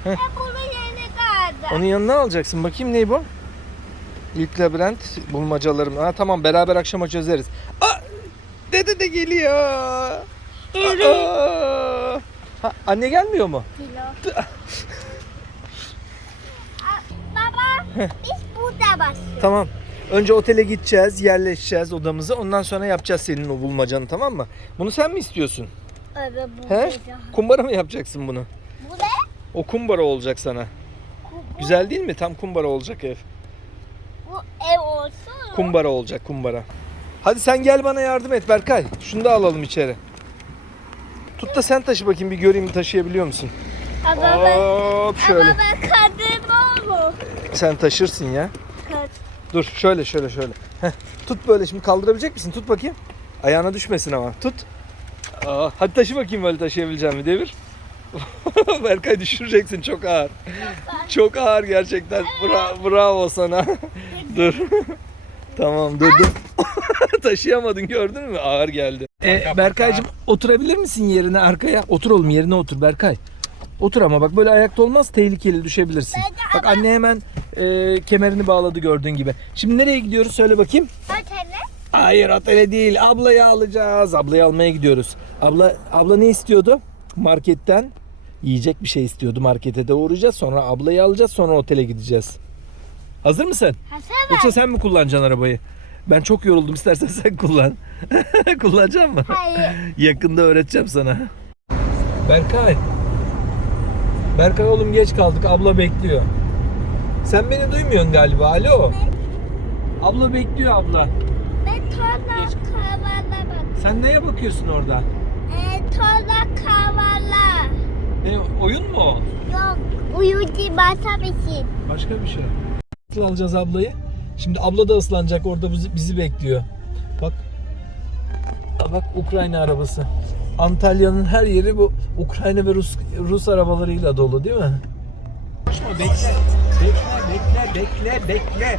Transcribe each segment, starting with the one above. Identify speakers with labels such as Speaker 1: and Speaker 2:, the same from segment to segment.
Speaker 1: Ben bunu yerine kaldım.
Speaker 2: Onun yanına alacaksın. Bakayım ne bu? İlk labirent bulmacalarım. Ha tamam, beraber akşama çözeriz. Aa, dede de geliyor.
Speaker 1: Evet.
Speaker 2: Aa. Ha, anne gelmiyor mu?
Speaker 1: Kilo. Baba biz burada başlıyoruz.
Speaker 2: Tamam. Önce otele gideceğiz, yerleşeceğiz odamızı. Ondan sonra yapacağız senin o bulmacanı, tamam mı? Bunu sen mi istiyorsun?
Speaker 1: Evet bu
Speaker 2: He?
Speaker 1: gece.
Speaker 2: Kumbara mı yapacaksın bunu?
Speaker 1: Bu ne?
Speaker 2: O kumbara olacak sana. Güzel değil mi? Tam kumbara olacak ev.
Speaker 1: Bu ev olsun.
Speaker 2: Kumbara olacak, kumbara. Hadi sen gel bana yardım et Berkay. Şunu da alalım içeri. Tut da sen taşı bakayım, bir göreyim taşıyabiliyor musun?
Speaker 1: Ama ben,
Speaker 2: Hop şöyle.
Speaker 1: ama ben kadın olur.
Speaker 2: Sen taşırsın ya.
Speaker 1: Kad.
Speaker 2: Dur şöyle. Heh. Tut böyle, şimdi kaldırabilecek misin? Tut bakayım. Ayağına düşmesin ama. Tut. Aa, hadi taşı bakayım, böyle taşıyabileceğim mi? Devir. Berkay düşüreceksin, çok ağır. Çok ağır gerçekten. Bravo sana. Dur. Tamam dur. Taşıyamadın, gördün mü? Ağır geldi. Berkaycığım oturabilir misin yerine, arkaya? Otur oğlum, yerine otur Berkay. Otur ama bak, böyle ayakta olmaz, tehlikeli, düşebilirsin. Bak anne hemen kemerini bağladı gördüğün gibi. Şimdi nereye gidiyoruz söyle bakayım.
Speaker 1: Otele.
Speaker 2: Hayır, otele değil, ablayı alacağız. Ablayı almaya gidiyoruz. Abla ne istiyordu? Marketten yiyecek bir şey istiyordu. Markete de uğrayacağız. Sonra ablayı alacağız. Sonra otele gideceğiz. Hazır mısın?
Speaker 1: Hazır
Speaker 2: Yoksa sen mi kullanacaksın arabayı? Ben çok yoruldum. İstersen sen kullan. Kullanacak mısın?
Speaker 1: Hayır.
Speaker 2: Yakında öğreteceğim sana. Berkay. Berkay oğlum, geç kaldık. Abla bekliyor. Sen beni duymuyorsun galiba. Alo. Abla bekliyor, abla.
Speaker 1: Ben torla kavala bak.
Speaker 2: Sen neye bakıyorsun orada?
Speaker 1: Torla kavala.
Speaker 2: Oyun mu o?
Speaker 1: Yok. Uyucu başka bir şey.
Speaker 2: Başka bir şey. Nasıl alacağız ablayı? Şimdi abla da ıslanacak, orada bizi bekliyor. Bak. Bak, Ukrayna arabası. Antalya'nın her yeri bu Ukrayna ve Rus arabalarıyla dolu, değil mi? Koşma, bekle. Bekle.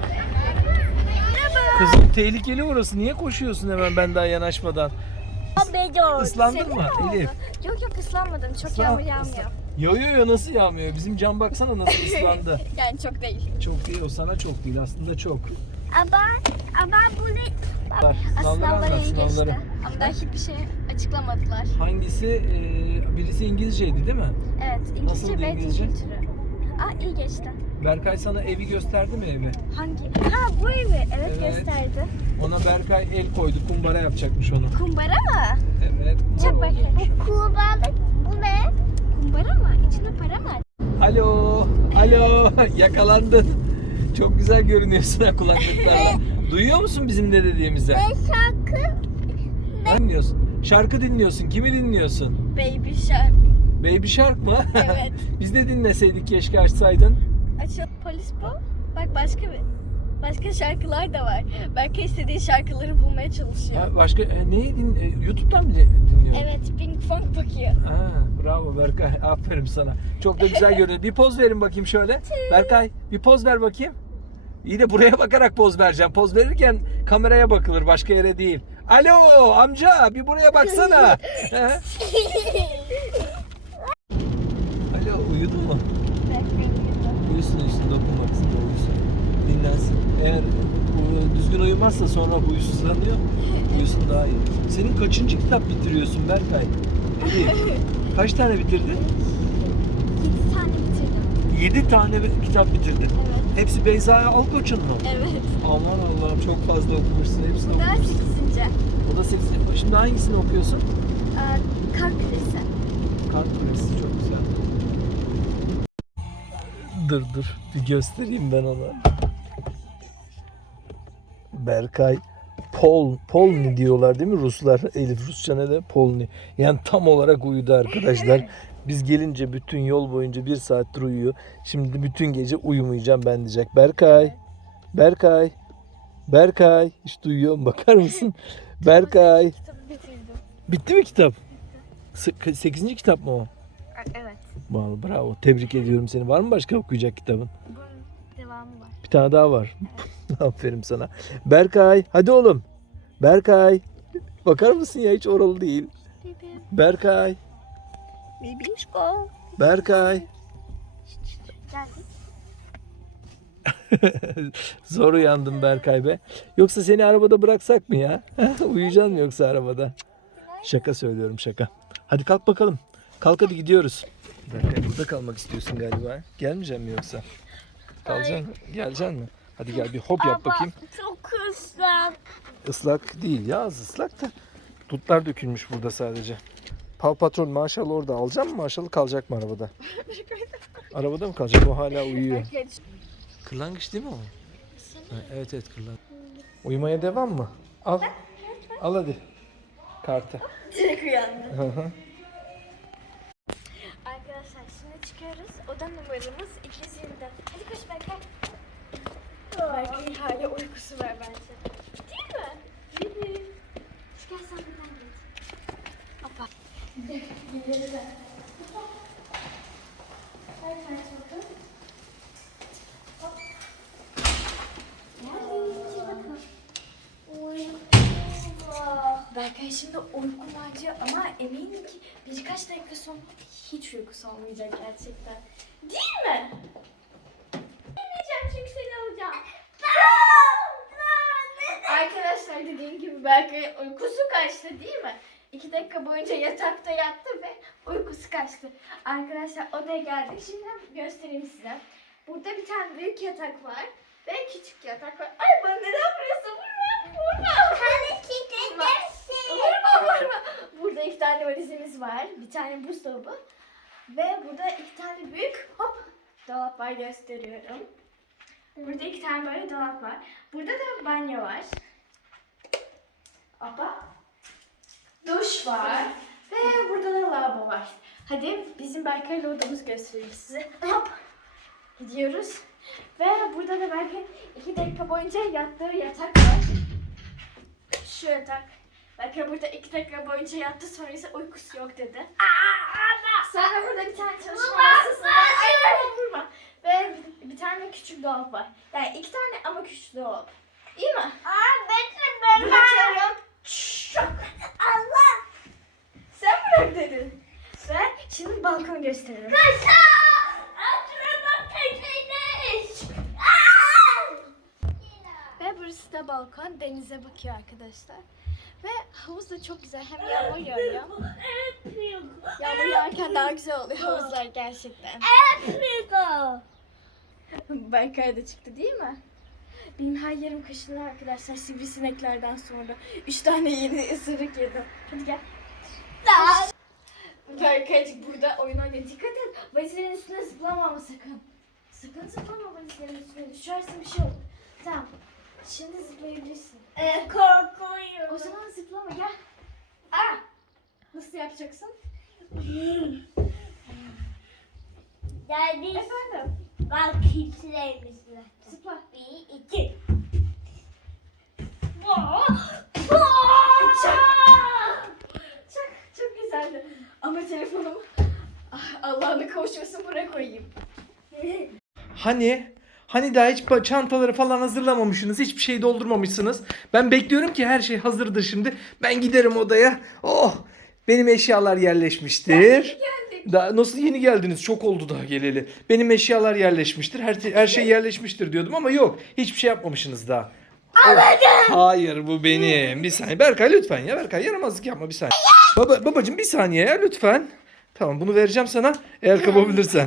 Speaker 2: Kızım tehlikeli orası. Niye koşuyorsun hemen ben daha yanaşmadan? Islandın mı Elif?
Speaker 3: Yok ıslanmadım. Çok yağmur yağmıyor.
Speaker 2: Yo nasıl yağmıyor? Bizim cam baksana nasıl ıslandı.
Speaker 3: Yani çok değil.
Speaker 2: Çok değil, o sana çok değil, aslında çok.
Speaker 1: Ama bunu
Speaker 3: Sınavları iyi geçti.
Speaker 2: Sınavları.
Speaker 3: Ama daha hiçbir şey açıklamadılar.
Speaker 2: Hangisi? Birisi İngilizceydi değil mi?
Speaker 3: Evet,
Speaker 2: Nasıldı
Speaker 3: İngilizce ve
Speaker 2: İngilizce?
Speaker 3: dil kültürü. İyi geçti.
Speaker 2: Berkay sana evi gösterdi mi, evi?
Speaker 3: Hangi? Bu evi. Evet,
Speaker 2: Evet.
Speaker 3: gösterdi.
Speaker 2: Ona Berkay el koydu, kumbara yapacakmış onu.
Speaker 3: Kumbara mı?
Speaker 2: Evet,
Speaker 3: Çok
Speaker 2: kumbara
Speaker 3: bakayım.
Speaker 2: olacakmış.
Speaker 1: bu kuğbalık bu ne?
Speaker 3: Kumbara mı? İçinde para mı?
Speaker 2: Alo, yakalandın. Çok güzel görünüyorsun ha kulaklıklarla. Duyuyor musun bizim ne dediğimizi?
Speaker 1: Ben şarkı
Speaker 2: Ne dinliyorsun? Şarkı dinliyorsun. Kimi dinliyorsun?
Speaker 3: Baby Shark.
Speaker 2: Baby Shark mı?
Speaker 3: Evet.
Speaker 2: Biz de dinleseydik, keşke açsaydın.
Speaker 3: Açıl. Polis bu. Bak başka şarkılar da var. Belki istediği şarkıları bulmaya çalışıyor.
Speaker 2: Ha, başka YouTube'dan mı dinliyorsun?
Speaker 3: Evet, Pink Funk bakıyor.
Speaker 2: Ha, bravo Berkay. Aferin sana. Çok da güzel görünüyor. Bir poz verin bakayım şöyle. Berkay bir poz ver bakayım. İyi de buraya bakarak poz vereceğim. Poz verirken kameraya bakılır, başka yere değil. Alo amca, bir buraya baksana. He? Alo, uyudun mu? Uyusun dokunmaksın da uyusun. Dinlensin. Eğer düzgün uyumazsa sonra huysuzlanıyor. Uyusun daha iyi. Senin kaçıncı kitap bitiriyorsun Berkay? Elif, kaç tane bitirdin?
Speaker 3: 7 tane bitirdim.
Speaker 2: 7 tane kitap bitirdin.
Speaker 3: Evet.
Speaker 2: Hepsi Beyza Alkoç'un mu?
Speaker 3: Evet.
Speaker 2: Aman Allah'ım, çok fazla okumuşsun. Hepsini
Speaker 3: Daha
Speaker 2: okumuşsun.
Speaker 3: 8.
Speaker 2: O da 8. Şimdi hangisini okuyorsun?
Speaker 3: Kar küresi.
Speaker 2: Kart Kulesi çok güzel. Dur bir göstereyim ben ona. Berkay Polni diyorlar değil mi Ruslar? Elif Rusça ne de Polni. Yani tam olarak uyudu arkadaşlar. Biz gelince bütün yol boyunca 1 saattir uyuyor. Şimdi bütün gece uyumayacağım ben diyecek. Berkay. Hiç duyuyor mu? Bakar mısın? Berkay.
Speaker 3: Kitabı bitirdim.
Speaker 2: Bitti mi kitap? 8. kitap mı o?
Speaker 3: Evet.
Speaker 2: Vallahi bravo. Tebrik ediyorum seni. Var mı başka okuyacak kitabın?
Speaker 3: Bunun devamı var.
Speaker 2: Bir tane daha var. Aferin sana. Berkay, hadi oğlum. Berkay. Bakar mısın ya, hiç oralı değil. Berkay.
Speaker 3: Bebişko.
Speaker 2: Berkay.
Speaker 3: Geldik.
Speaker 2: Zor uyandım Berkay be. Yoksa seni arabada bıraksak mı ya? Uyuyacaksın mı yoksa arabada? Şaka söylüyorum, şaka. Hadi kalk bakalım. Kalk hadi gidiyoruz. Berkay burada kalmak istiyorsun galiba. Gelmeyecek mi yoksa? Kalacaksın mı? Geleceksin mi? Hadi gel bir hop yap bakayım.
Speaker 1: Çok ıslak.
Speaker 2: Islak değil ya, az ıslak da. Dutlar dökülmüş burada sadece. Paw Patrol Marshall orada. Alacak mı Marshall'ı, kalacak mı arabada? Arabada mı kalacak? O hala uyuyor. Kırlangıç değil mi o? Ha, evet evet, kırlangıç. Uyumaya devam mı? Al. Al hadi. Kartı.
Speaker 3: Direkt uyandı.
Speaker 2: Hı hı.
Speaker 3: Arkadaşlar şimdi çıkıyoruz. Oda numaramız 224. Hadi koş Berkay. Berkay'ın hala uykusu var bence. Değil mi? Değil mi? Gel sen buradan git. Hoppa. Gülleri de. Berkay çabuk. Hop. Geldik. Bakalım. Berkay şimdi uykumacı ama eminim ki birkaç dakika sonra hiç uykusu olmayacak gerçekten. Değil mi? Bilmeyeceğim çünkü seni alacağım. Arkadaşlar dediğim gibi Berkay'ın uykusu kaçtı değil mi? 2 dakika boyunca yatakta yattı ve uykusu kaçtı. Arkadaşlar odaya geldik. Şimdi göstereyim size. Burada bir tane büyük yatak var ve küçük yatak var. Ay bana neden vuruyorsun? Vurma! Vurma! Vurma! Burada 2 tane valizimiz var. Bir tane buzdolabı. Ve burada 2 tane büyük dolap var, gösteriyorum. Burada 2 tane böyle dolap var. Burada da banyo var. Duş var. Ve burada da lavabo var. Hadi bizim Berkay'la odamızı göstereyim size. Hop. Gidiyoruz. Ve burada da Berkay'ın 2 dakika boyunca yattığı yatak var. Şu yatak. Berkay burada 2 dakika boyunca yattı, sonra ise uykusu yok dedi. Sonra burada bir tane çalışma masası var. Ay vurma. Ve bir tane küçük dolap var. Yani 2 tane ama küçük dolap. İyi mi? Bırakıyorum. Şok. Allah. Sen bırak dedin. Ve şimdi balkonu gösteriyorum. Ve burası da balkon. Denize bakıyor arkadaşlar. Ve havuz da çok güzel. Hem yağmur yağıyor. Yağmur yağarken daha güzel oluyor havuzlar gerçekten. Berkay da çıktı değil mi? Benim her yerim kaşındı arkadaşlar sivrisineklerden sonra. 3 tane yeni ısırık yedim. Hadi gel. Berkaycık burada oyun oynuyor. Dikkat et. Valizlerin üstüne zıplama ama sakın. Sakın zıplama valizlerin üstüne. Düşersin bir şey olur. Tamam. Şimdi zıplayabilirsin.
Speaker 1: Korkuyorum.
Speaker 3: O zaman zıplama gel. Nasıl yapacaksın?
Speaker 1: Geldi.
Speaker 3: Efendim?
Speaker 1: Bak kimseymişler.
Speaker 3: Zıpla.
Speaker 1: 1, 2.
Speaker 3: Çok güzeldi. Ama telefonumu Allah'ın kavuşmasını buraya koyayım.
Speaker 2: Hani daha hiç çantaları falan hazırlamamışsınız. Hiçbir şey doldurmamışsınız. Ben bekliyorum ki her şey hazırdır şimdi. Ben giderim odaya. Oh, benim eşyalar yerleşmiştir. Daha nasıl yeni geldiniz? Çok oldu daha geleli. Benim eşyalar yerleşmiştir. Her şey yerleşmiştir diyordum ama yok. Hiçbir şey yapmamışsınız daha. Oh, hayır bu benim. Bir saniye. Berkay lütfen ya. Berkay yaramazlık yapma bir saniye. Babacığım bir saniye ya lütfen. Tamam bunu vereceğim sana eğer kapabilirsen.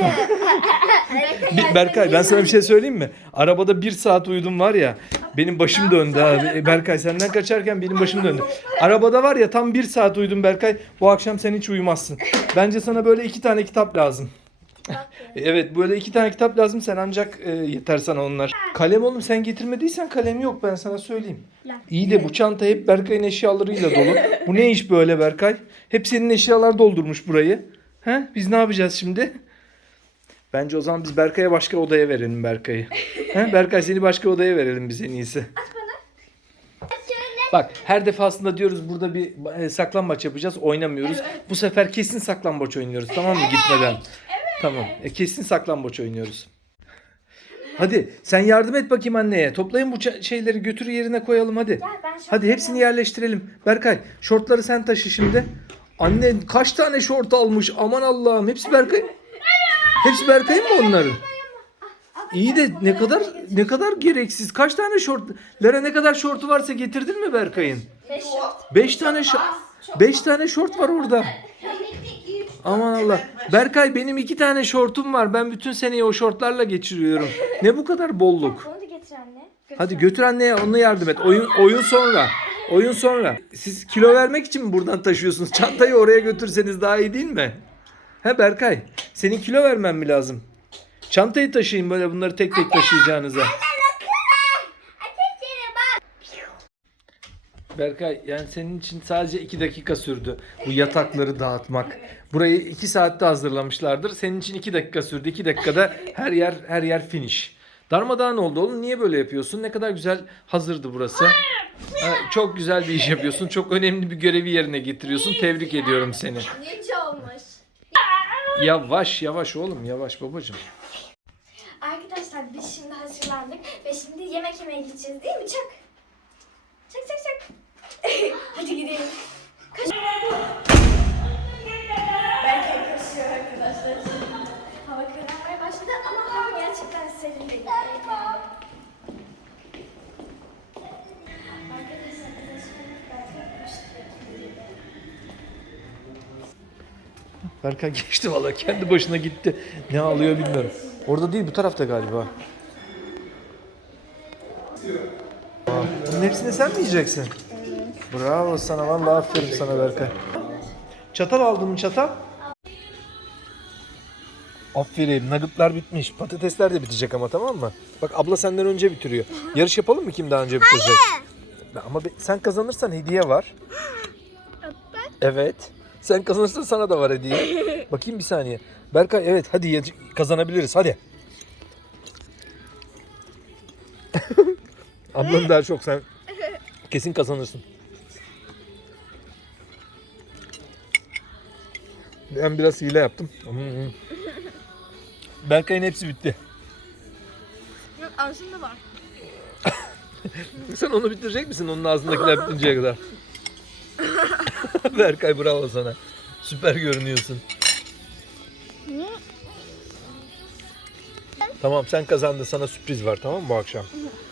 Speaker 2: Berkay ben sana bir şey söyleyeyim mi? Arabada 1 saat uyudum var ya. Benim başım döndü ha. Berkay senden kaçarken benim başım döndü. Arabada var ya tam 1 saat uyudum Berkay. Bu akşam sen hiç uyumazsın. Bence sana böyle 2 tane kitap lazım. Evet böyle 2 tane kitap lazım. Sen ancak yeter sana onlar. Kalem oğlum sen getirmediysen kalem yok ben sana söyleyeyim. İyi de bu çanta hep Berkay'ın eşyalarıyla dolu. Bu ne iş böyle Berkay? Hep senin eşyalar doldurmuş burayı. He? Biz ne yapacağız şimdi? Bence o zaman biz Berkay'a başka odaya verelim Berkay'ı. He? Berkay seni başka odaya verelim biz en iyisi. Bak her defasında diyoruz burada bir saklambaç yapacağız oynamıyoruz. Bu sefer kesin saklambaç oynuyoruz tamam mı gitmeden? Tamam kesin saklambaç oynuyoruz. Hadi sen yardım et bakayım anneye. Toplayın bu şeyleri götür yerine koyalım hadi. Hadi hepsini yerleştirelim. Berkay şortları sen taşı şimdi. Anne kaç tane şort almış aman Allah'ım hepsi Berkay. Hepsi Berkay'ın mı onların? İyi de ne kadar gereksiz. Kaç tane şort? Lara ne kadar şortu varsa getirdin mi Berkay'ın? 5 tane 5 tane şort var orada. Aman Allah. Berkay benim 2 tane şortum var. Ben bütün seneyi o şortlarla geçiriyorum. Ne bu kadar bolluk?
Speaker 3: Onu da getir anne.
Speaker 2: Hadi götür anneye, onunla yardım et. Oyun sonra. Oyun sonra. Siz kilo vermek için mi buradan taşıyorsunuz? Çantayı oraya götürseniz daha iyi değil mi? He Berkay, senin kilo vermen mi lazım? Çantayı taşıyın böyle, bunları tek tek taşıyacağınıza. Berkay, yani senin için sadece 2 dakika sürdü bu yatakları dağıtmak. Burayı 2 saatte hazırlamışlardır. Senin için 2 dakika sürdü. 2 dakikada her yer finish. Darmadağın oldu oğlum. Niye böyle yapıyorsun? Ne kadar güzel hazırdı burası. Ha, çok güzel bir iş yapıyorsun. Çok önemli bir görevi yerine getiriyorsun. Tebrik ediyorum seni.
Speaker 3: Ninja olmuş.
Speaker 2: Yavaş oğlum, yavaş babacığım.
Speaker 3: Arkadaşlar biz şimdi hazırlandık ve şimdi yemek yemeye gideceğiz değil mi? Çak. Çak. Hadi gidelim. Belki koşuyor arkadaşlar. Hava kararmaya başladı ama hava gerçekten serin değil. Arkadaşlar belki koşuyor.
Speaker 2: Berkay geçti valla, kendi başına gitti. Ne alıyor bilmiyorum. Orada değil, bu tarafta galiba. Bunun hepsini sen mi yiyeceksin? Evet. Bravo sana, vallahi aferin sana Berkay. Çatal aldın mı çatal? Aferin, nuggetlar bitmiş. Patatesler de bitecek ama, tamam mı? Bak abla senden önce bitiriyor. Yarış yapalım mı, kim daha önce bitirecek? Ama sen kazanırsan hediye var. Evet. Sen kazanırsan sana da var hediye. Bakayım bir saniye. Berkay evet, hadi kazanabiliriz, hadi. Ablan daha çok, sen kesin kazanırsın. Ben biraz hile yaptım. Berkay'ın hepsi bitti.
Speaker 3: Yok ağzında var.
Speaker 2: Sen onu bitirecek misin, onun ağzındakiler bitinceye kadar? Berkay bravo sana. Süper görünüyorsun. Tamam, sen kazandın, sana sürpriz var, tamam mı bu akşam?